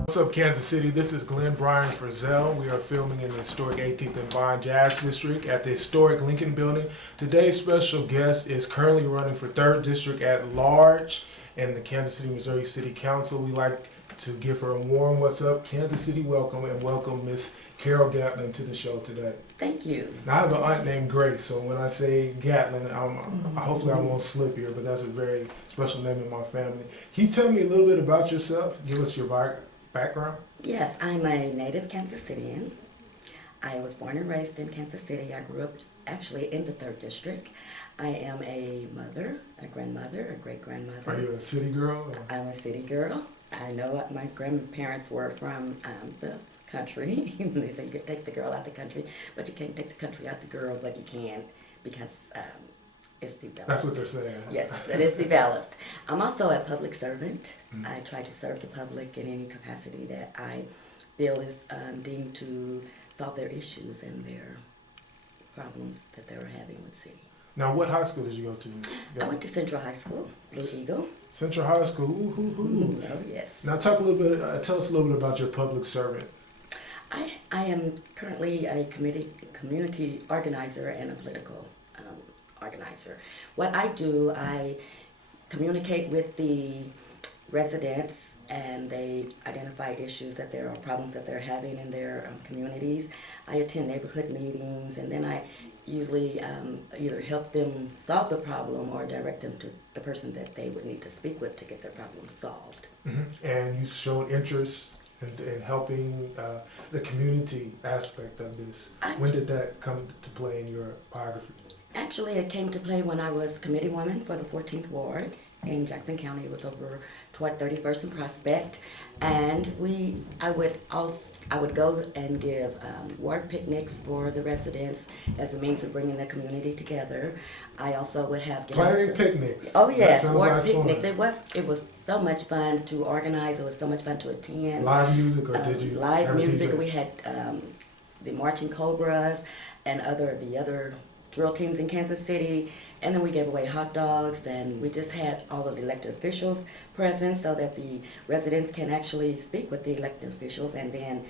What's up, Kansas City? This is Glenn Bryan Frizzell. We are filming in the historic 18th and Vine Jazz District at the historic Lincoln Building. Today's special guest is currently running for 3rd District at large in the Kansas City, Missouri City Council. We like to give her a warm what's up, Kansas City welcome, and welcome Miss Carol Gatlin to the show today. Thank you. Now, I have an aunt named Grace, so when I say Gatlin, hopefully I won't slip here, but that's a very special name in my family. Can you tell me a little bit about yourself? Give us your background. Yes, I'm a native Kansas Citian. I was born and raised in Kansas City. I grew up actually in the 3rd District. I am a mother, a grandmother, a great-grandmother. Are you a city girl? Or? I'm a city girl. I know what my grandparents were from the country. They say you could take the girl out the country, but you can't take the country out the girl, but you can because it's developed. That's what they're saying. Yes, it is developed. I'm also a public servant. I try to serve the public in any capacity that I feel is deemed to solve their issues and their problems that they're having with the city. Now, what high school did you go to? I went to Central High School, Blue Eagle. Central High School. Ooh. Oh, yes. Now, talk a little bit. Tell us a little bit about your public servant. I am currently a community organizer and a political organizer. What I do, I communicate with the residents and they identify issues that there are problems that they're having in their communities. I attend neighborhood meetings and then I usually either help them solve the problem or direct them to the person that they would need to speak with to get their problem solved. Mm-hmm. And you showed interest in helping the community aspect of this. When did that come to play in your biography? Actually, it came to play when I was committee woman for the 14th Ward in Jackson County. It was over toward 31st and Prospect, and I would go and give ward picnics for the residents as a means of bringing the community together. I also would have planning picnics. Oh yes, ward like picnics. Fun. It was so much fun to organize. It was so much fun to attend. Live music, or did you live have music? DJ? We had the Marching Cobras and the other drill teams in Kansas City, and then we gave away hot dogs, and we just had all of the elected officials present so that the residents can actually speak with the elected officials and then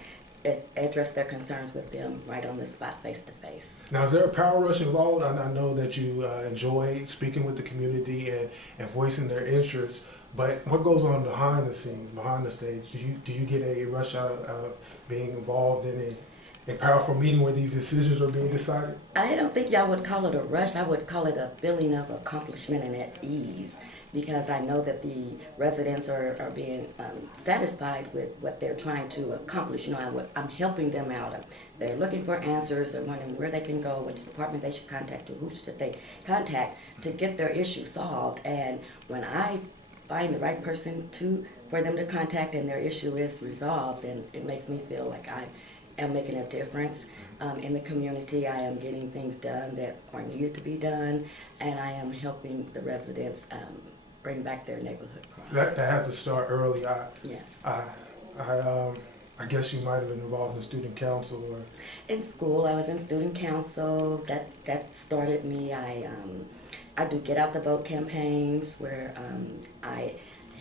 address their concerns with them right on the spot, face to face. Now, is there a power rush involved? I know that you enjoy speaking with the community and voicing their interests, but what goes on behind the scenes, behind the stage? Do you get a rush out of being involved in a powerful meeting where these decisions are being decided? I don't think y'all would call it a rush. I would call it a feeling of accomplishment and at ease, because I know that the residents are being satisfied with what they're trying to accomplish. You know, I'm helping them out. They're looking for answers. They're wondering where they can go, which department they should contact, or who should they contact to get their issue solved. And when I find the right person for them to contact and their issue is resolved, and it makes me feel like I am making a difference in the community. I am getting things done that are needed to be done, and I am helping the residents bring back their neighborhood pride. That has to start early. Yes. I guess you might have been involved in student council or in school. I was in student council. That started me. I do get out the vote campaigns where I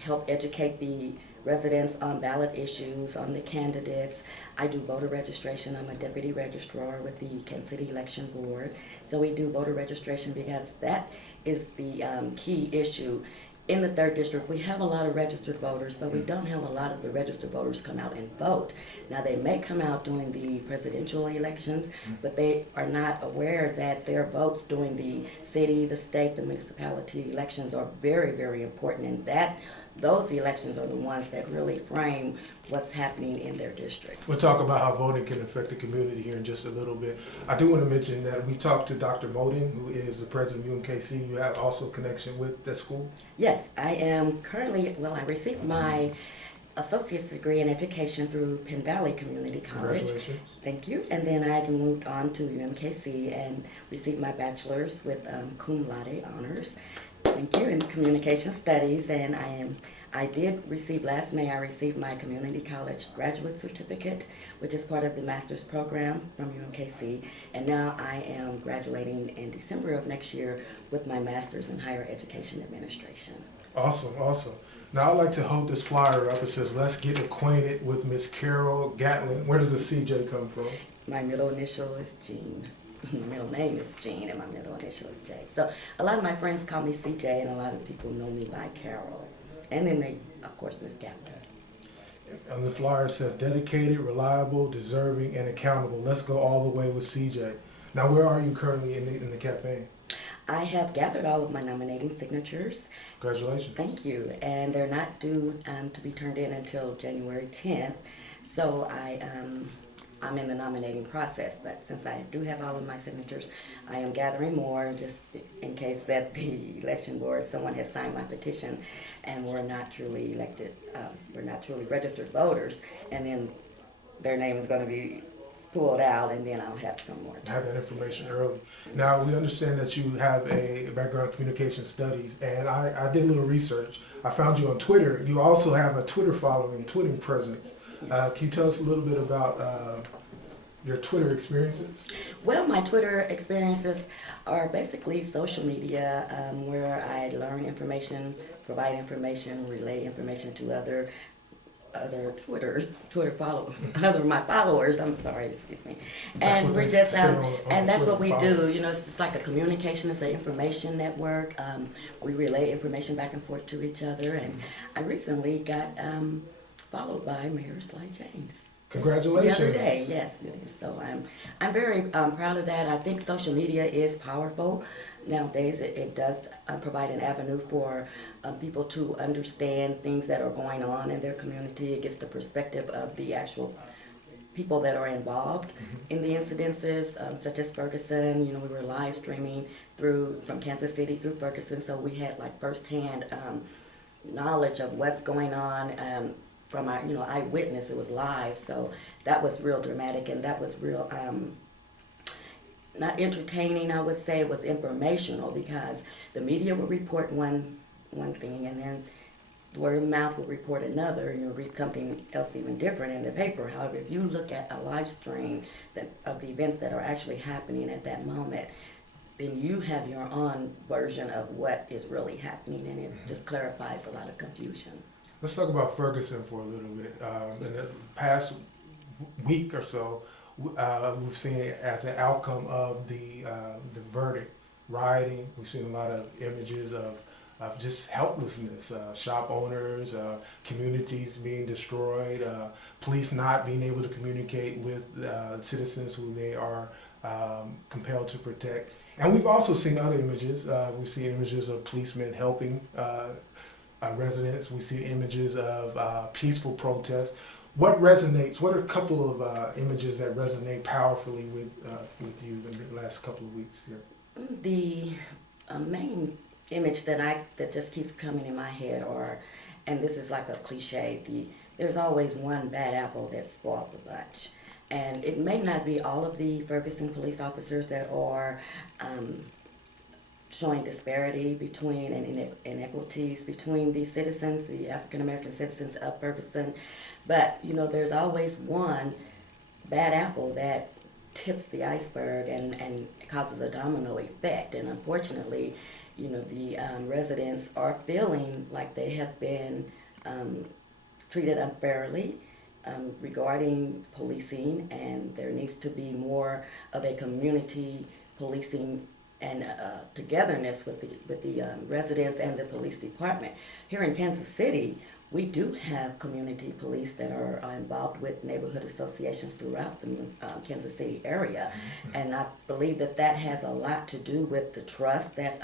help educate the residents on ballot issues, on the candidates. I do voter registration. I'm a deputy registrar with the Kansas City Election Board. So we do voter registration because that is the key issue. In the 3rd District, we have a lot of registered voters, but we don't have a lot of the registered voters come out and vote. Now, they may come out during the presidential elections, but they are not aware that their votes during the city, the state, the municipality elections are very, very important, and those elections are the ones that really frame what's happening in their districts. We'll talk about how voting can affect the community here in just a little bit. I do want to mention that we talked to Dr. Moden, who is the president of UMKC. You have also a connection with that school? Yes, I am currently, I received my associate's degree in education through Penn Valley Community College. Congratulations. Thank you. And then I moved on to UMKC and received my bachelor's with cum laude honors. Thank you, in communication studies, and I did receive, last May, I received my community college graduate certificate, which is part of the master's program from UMKC. And now I am graduating in December of next year with my master's in higher education administration. Awesome, awesome. Now I'd like to hold this flyer up. It says, "Let's get acquainted with Miss Carol Gatlin." Where does the CJ come from? My middle initial is Jean. My middle name is Jean, and my middle initial is J. So a lot of my friends call me CJ, and a lot of people know me by Carol. And then they, of course, Miss Gatlin. On the flyer it says, "Dedicated, reliable, deserving, and accountable. Let's go all the way with CJ." Now, where are you currently in the campaign? I have gathered all of my nominating signatures. Congratulations. Thank you. And they're not due to be turned in until January 10th. So I'm in the nominating process. But since I do have all of my signatures, I am gathering more just in case that the election board, someone has signed my petition and we're not truly elected, we're not truly registered voters. And then their name is going to be pulled out, and then I'll have some more time. Have that information early. Now, we understand that you have a background in communication studies, and I did a little research. I found you on Twitter. You also have a Twitter following, Twitter presence. Yes. Can you tell us a little bit about your Twitter experiences? Well, my Twitter experiences are basically social media where I learn information, provide information, relay information to other Twitter followers, other my followers. I'm sorry, excuse me. And we just and that's what we do. You know, it's just like a communication. It's an information network. We relay information back and forth to each other. And I recently got followed by Mayor Sly James. Congratulations. The other day, yes, it is. So I'm very proud of that. I think social media is powerful. Nowadays, it does provide an avenue for people to understand things that are going on in their community. It gets the perspective of the actual people that are involved in the incidences, such as Ferguson. You know, we were live streaming from Kansas City through Ferguson, so we had like firsthand knowledge of what's going on. From our, eyewitness, it was live, so that was real dramatic, and that was real, not entertaining, I would say. It was informational, because the media would report one thing, and then the word of mouth would report another, and you'll read something else even different in the paper. However, if you look at a live stream of the events that are actually happening at that moment, then you have your own version of what is really happening, and it just clarifies a lot of confusion. Let's talk about Ferguson for a little bit. In the past week or so, we've seen it as an outcome of the verdict, rioting. We've seen a lot of images of just helplessness, shop owners, communities being destroyed, police not being able to communicate with citizens who they are compelled to protect. And we've also seen other images. We've seen images of policemen helping residents. We see images of peaceful protests. What resonates? What are a couple of images that resonate powerfully with you in the last couple of weeks here? The main image that just keeps coming in my head and this is like a cliche, there's always one bad apple that spoiled the bunch. And it may not be all of the Ferguson police officers that are showing disparity between and inequities between the citizens, the African American citizens of Ferguson, but there's always one bad apple that tips the iceberg and causes a domino effect. And unfortunately, the residents are feeling like they have been treated unfairly regarding policing, and there needs to be more of a community policing and togetherness with the residents and the police department. Here in Kansas City, we do have community police that are involved with neighborhood associations throughout the Kansas City area, and I believe that has a lot to do with the trust that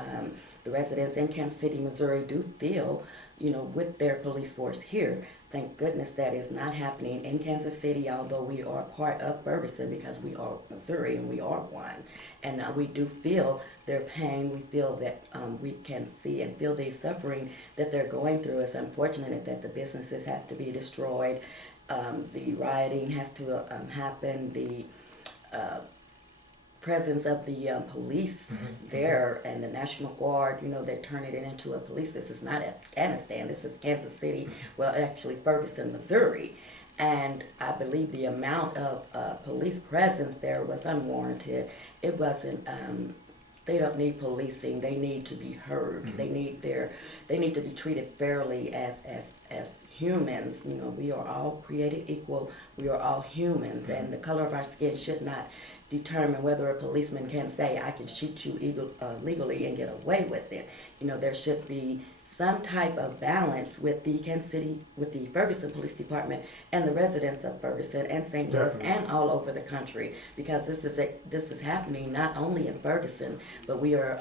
the residents in Kansas City, Missouri do feel, with their police force here. Thank goodness that is not happening in Kansas City, although we are part of Ferguson because we are Missouri and we are one. And we do feel their pain. We feel that we can see and feel the suffering that they're going through. It's unfortunate that the businesses have to be destroyed. The rioting has to happen. The presence of the police there and the National Guard, they're turning it into a police. This is not Afghanistan. This is Kansas City, well, actually Ferguson, Missouri. And I believe the amount of police presence there was unwarranted. It wasn't. They don't need policing. They need to be heard. They need to be treated fairly as humans. We are all created equal. We are all humans, and the color of our skin should not determine whether a policeman can say, "I can shoot you legally and get away with it." There should be some type of balance with the Ferguson Police Department and the residents of Ferguson and St. Louis and all over the country, because this is happening not only in Ferguson, but we are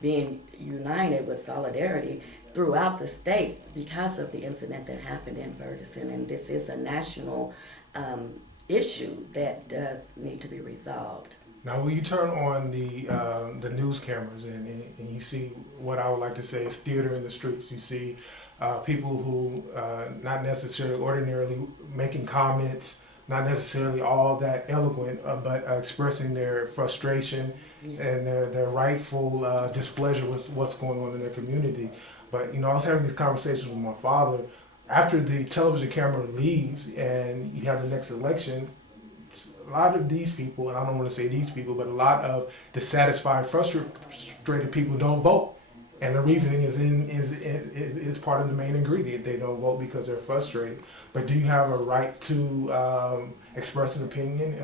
being united with solidarity throughout the state because of the incident that happened in Ferguson, and this is a national issue that does need to be resolved. Now, when you turn on the news cameras and you see what I would like to say is theater in the streets, you see people who not necessarily ordinarily making comments, not necessarily all that eloquent, but expressing their frustration and their rightful displeasure with what's going on in their community. But I was having these conversations with my father after the television camera leaves and you have the next election. A lot of these people, and I don't want to say these people, but a lot of dissatisfied, frustrated people don't vote, and the reasoning is part of the main ingredient. They don't vote because they're frustrated. But do you have a right to express an opinion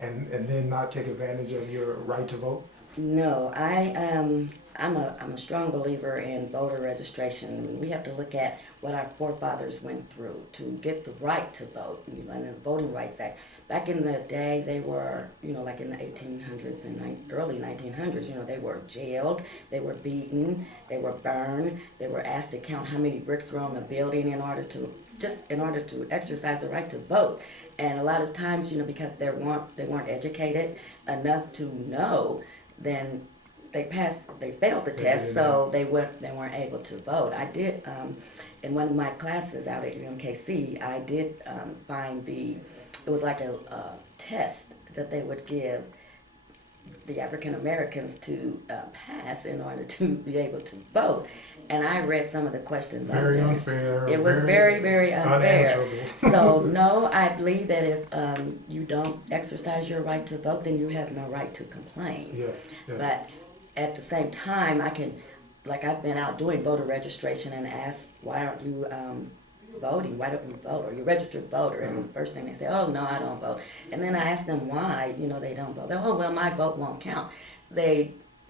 and then not take advantage of your right to vote? No, I'm a strong believer in voter registration. I mean, we have to look at what our forefathers went through to get the right to vote, and the Voting Rights Act. Back in the day, they were, like in the 1800s and early 1900s, they were jailed, they were beaten, they were burned, they were asked to count how many bricks were on the building in order to exercise the right to vote. And a lot of times, because they weren't educated enough to know, then they failed the test, so they weren't able to vote. I did, in one of my classes out at UMKC, I did find it was like a test that they would give the African Americans to pass in order to be able to vote. And I read some of the questions on there. Very unfair. It was very, very unfair. Unanswerable. So no, I believe that if you don't exercise your right to vote, then you have no right to complain. Yeah. But at the same time, I've been out doing voter registration and asked, why aren't you voting? Why don't you vote? Or you're a registered voter? And the first thing they say, oh, no, I don't vote. And then I ask them why, they don't vote. Oh, well, my vote won't count.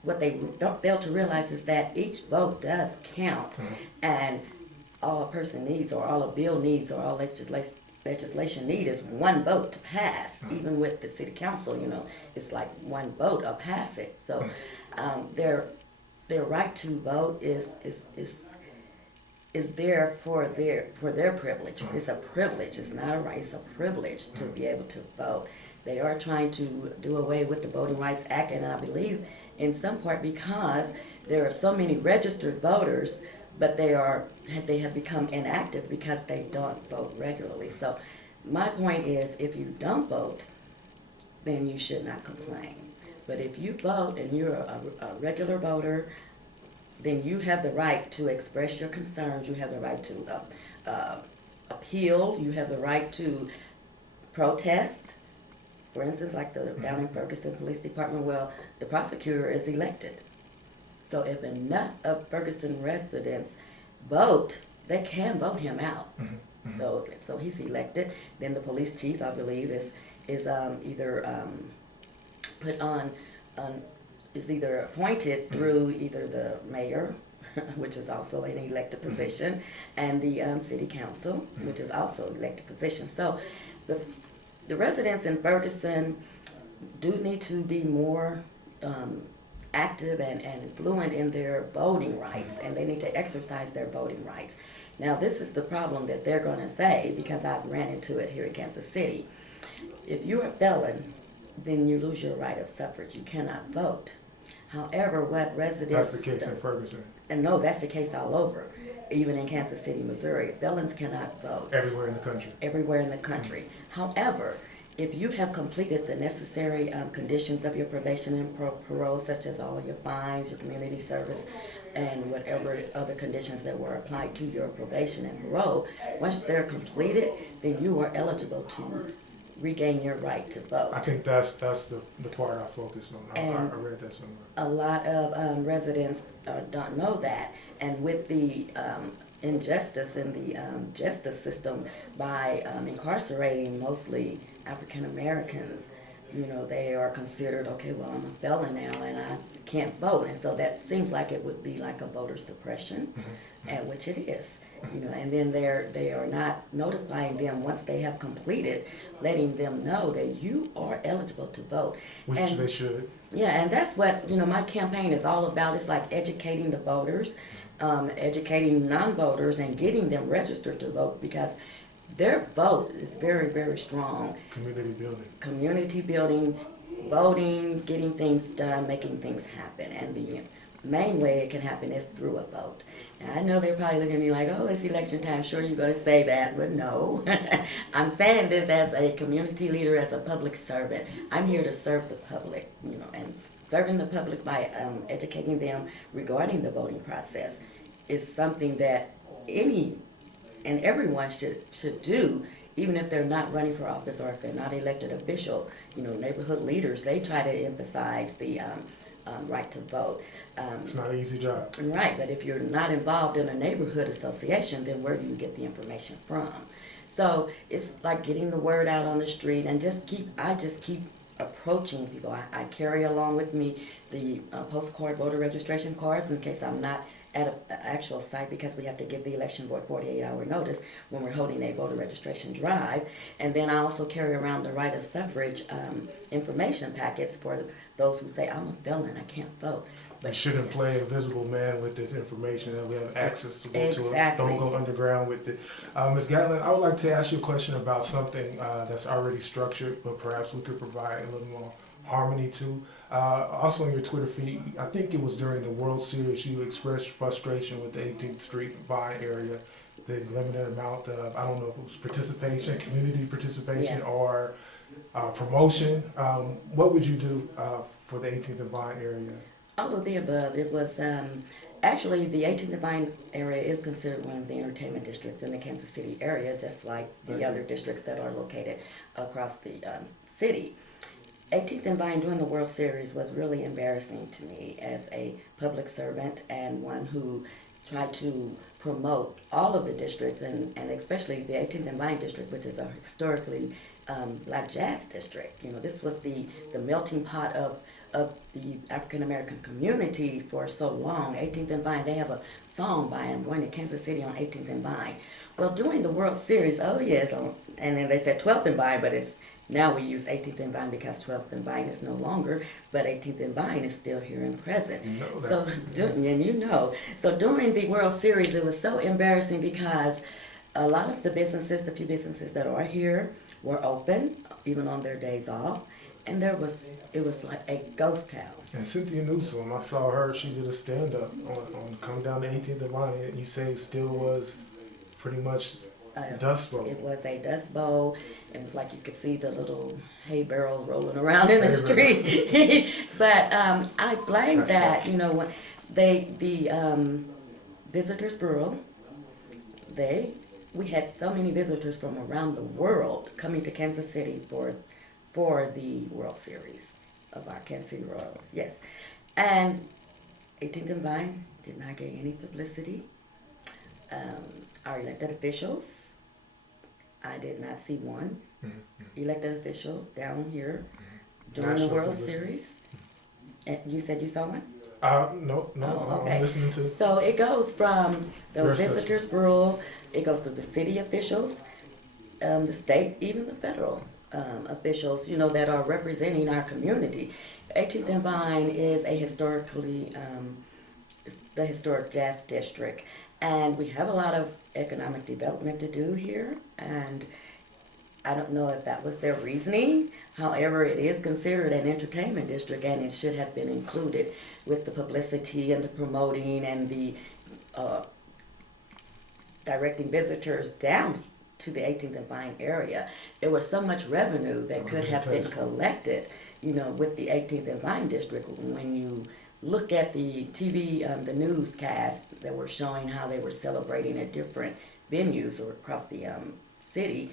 What they don't fail to realize is that each vote does count. And all a person needs, or all a bill needs, or all legislation need is one vote to pass. Even with the city council, it's like one vote, I'll pass it. So their right to vote is there for their privilege. It's a privilege. It's not a right. It's a privilege to be able to vote. They are trying to do away with the Voting Rights Act, and I believe in some part because there are so many registered voters, but they have become inactive because they don't vote regularly. So my point is, if you don't vote, then you should not complain. But if you vote and you're a regular voter, then you have the right to express your concerns. You have the right to appeal. You have the right to protest. For instance, like down in Ferguson Police Department, well, the prosecutor is elected. So if enough of Ferguson residents vote, they can vote him out. So he's elected. Then the police chief, I believe, is either put on. Is either appointed through either the mayor, which is also an elected position, and the city council, which is also an elected position. So the residents in Ferguson do need to be more active and fluent in their voting rights, and they need to exercise their voting rights. Now, this is the problem that they're going to say, because I've ran into it here in Kansas City. If you're a felon, then you lose your right of suffrage. You cannot vote. However, what residents... That's the case in Ferguson. And no, that's the case all over, even in Kansas City, Missouri. Felons cannot vote. Everywhere in the country. Everywhere in the country. However, if you have completed the necessary conditions of your probation and parole, such as all of your fines, your community service, and whatever other conditions that were applied to your probation and parole, once they're completed, then you are eligible to regain your right to vote. I think that's the part I focused on. I read that somewhere. A lot of residents don't know that, and with the injustice in the justice system by incarcerating mostly African Americans, you know, they are considered, okay, well, I'm a felon now and I can't vote, and so that seems like it would be like a voter suppression, and which it is. You know, and then they are not notifying them once they have completed, letting them know that you are eligible to vote. Which and, they should. Yeah, and that's what, you know, my campaign is all about. It's like educating the voters, educating non-voters, and getting them registered to vote, because their vote is very, very strong. Community building. Community building, voting, getting things done, making things happen, and the main way it can happen is through a vote. And I know they're probably looking at me like, oh, it's election time, sure you're going to say that, but no. I'm saying this as a community leader, as a public servant. I'm here to serve the public, you know, and serving the public by educating them regarding the voting process is something that any and everyone should do, even if they're not running for office or if they're not elected official. You know, neighborhood leaders, they try to emphasize the right to vote. It's not an easy job. Right, but if you're not involved in a neighborhood association, then where do you get the information from? So it's like getting the word out on the street, and I just keep approaching people. I carry along with me the postcard voter registration cards in case I'm not at an actual site, because we have to give the election board 48-hour notice when we're holding a voter registration drive. And then I also carry around the right of suffrage information packets for those who say, I'm a felon, I can't vote. They shouldn't play invisible man with this information that we have access to. Exactly. Don't go underground with it. Ms. Gatlin, I would like to ask you a question about something that's already structured, but perhaps we could provide a little more harmony to. Also on your Twitter feed, I think it was during the World Series, you expressed frustration with the 18th Street Vine area, the limited amount of, I don't know if it was participation, community participation, Yes. or promotion. What would you do for the 18th and Vine area? All of the above. It was actually the 18th and Vine area is considered one of the entertainment districts in the Kansas City area, just like the other districts that are located across the city. 18th and Vine during the World Series was really embarrassing to me as a public servant and one who tried to promote all of the districts, and especially the 18th and Vine district, which is a historically black jazz district. You know, this was the melting pot of the African American community for so long. 18th and Vine, they have a song by I'm going to Kansas City on 18th and Vine. Well, during the World Series, oh yes, and then they said 12th and Vine, but now we use 18th and Vine because 12th and Vine is no longer, but 18th and Vine is still here and present. You know that. So during the World Series, it was so embarrassing because a lot of the few businesses that are here were open, even on their days off, and it was like a ghost town. And Cynthia Newsom, I saw her, she did a stand-up on coming down to 18th and Vine, and you say it still was pretty much Dust Bowl. It was a dust bowl, and it was like you could see the little hay barrels rolling around in the street. But I blame that, you know, when the Visitors Bureau, we had so many visitors from around the world coming to Kansas City for the World Series of our Kansas City Royals, yes. And 18th and Vine did not get any publicity. Our elected officials, I did not see one elected official down here during National the World publicity. Series. And you said you saw one? No, Oh, okay. I'm listening to. So it goes from the Your Visitors Bureau, it goes to the city officials, the state, even the federal officials, you know, that are representing our community. 18th and Vine is a the historic jazz district, and we have a lot of economic development to do here, and I don't know if that was their reasoning. However, it is considered an entertainment district, and it should have been included with the publicity and the promoting and the directing visitors down to the 18th and Vine area. There was so much revenue that could have been collected, with the 18th and Vine district. When you look at the TV, the newscast that were showing how they were celebrating at different venues or across the city,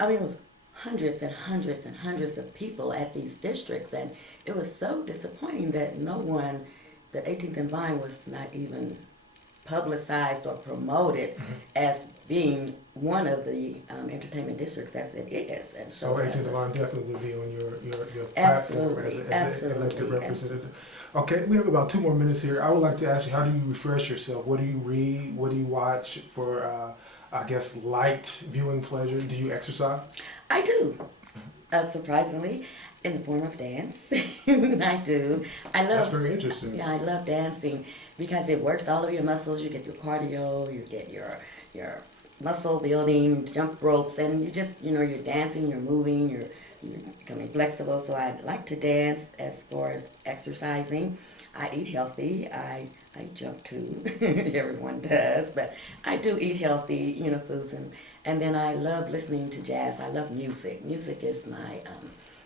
I mean, it was hundreds and hundreds and hundreds of people at these districts, and it was so disappointing that the 18th and Vine was not even publicized or promoted as being one of the entertainment districts as it is. And so 18th and Vine definitely would be on your platform as an elected representative. Okay, we have about 2 more minutes here. I would like to ask you, how do you refresh yourself? What do you read? What do you watch for, I guess, light viewing pleasure? Do you exercise? I do, surprisingly, in the form of dance. I do. That's very interesting. Yeah, I love dancing because it works all of your muscles. You get your cardio, you get your muscle building, jump ropes, and you just, you're dancing, you're moving, you're becoming flexible. So I like to dance. As far as exercising, I eat healthy. I jump too. Everyone does, but I do eat healthy, foods, and then I love listening to jazz. I love music. Music is my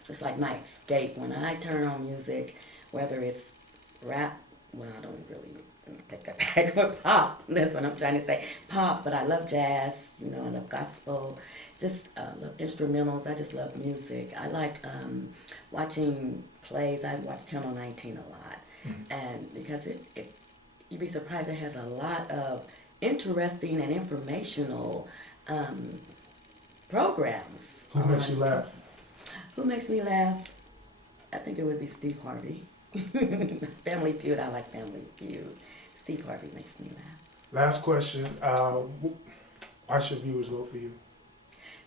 it's like my escape. When I turn on music, whether it's rap, well, I don't really take that back, but pop. That's what I'm trying to say, pop. But I love jazz. I love gospel. Just love instrumentals. I just love music. I like watching plays. I watch Channel 19 a lot, and because you'd be surprised, it has a lot of interesting and informational programs. Who makes you laugh? Who makes me laugh? I think it would be Steve Harvey. Family Feud, I like Family Feud. Steve Harvey makes me laugh. Last question. Why should viewers vote for you?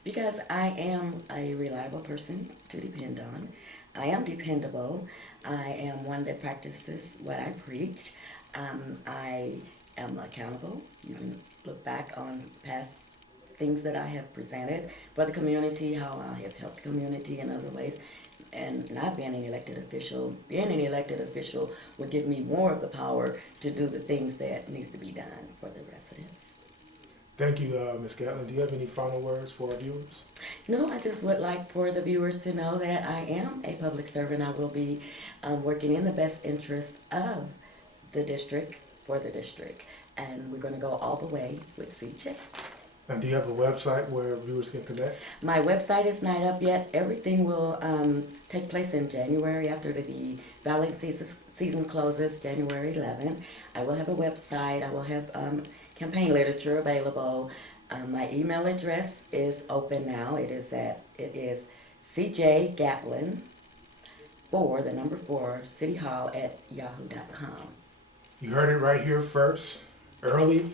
Because I am a reliable person to depend on. I am dependable. I am one that practices what I preach. I am accountable. You can look back on past things that I have presented for the community, how I have helped the community in other ways. And not being an elected official, would give me more of the power to do the things that needs to be done for the residents. Thank you, Ms. Gatlin. Do you have any final words for our viewers? No, I just would like for the viewers to know that I am a public servant. I will be working in the best interest of the district, for the district. And we're going to go all the way with CJ. And do you have a website where viewers can connect? My website is not up yet. Everything will take place in January after the ballot season closes, January 11th. I will have a website. I will have campaign literature available. My email address is open now. It is CJ Gatlin 4, the number 4, City Hall @yahoo.com. You heard it right here first. Early.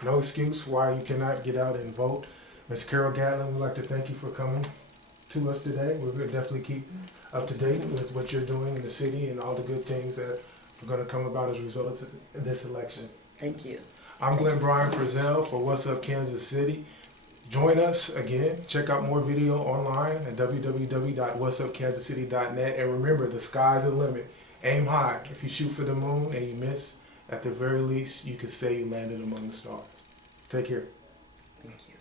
No excuse why you cannot get out and vote. Ms. Carol Gatlin, we'd like to thank you for coming to us today. We're going to definitely keep up to date with what you're doing in the city and all the good things that are going to come about as a result of this election. Thank you. I'm Glenn Bryan Frizzell for What's Up Kansas City. Join us again. Check out more video online at www.whatsupkansascity.net. And remember, the sky's the limit. Aim high. If you shoot for the moon and you miss, at the very least, you could say you landed among the stars. Take care. Thank you.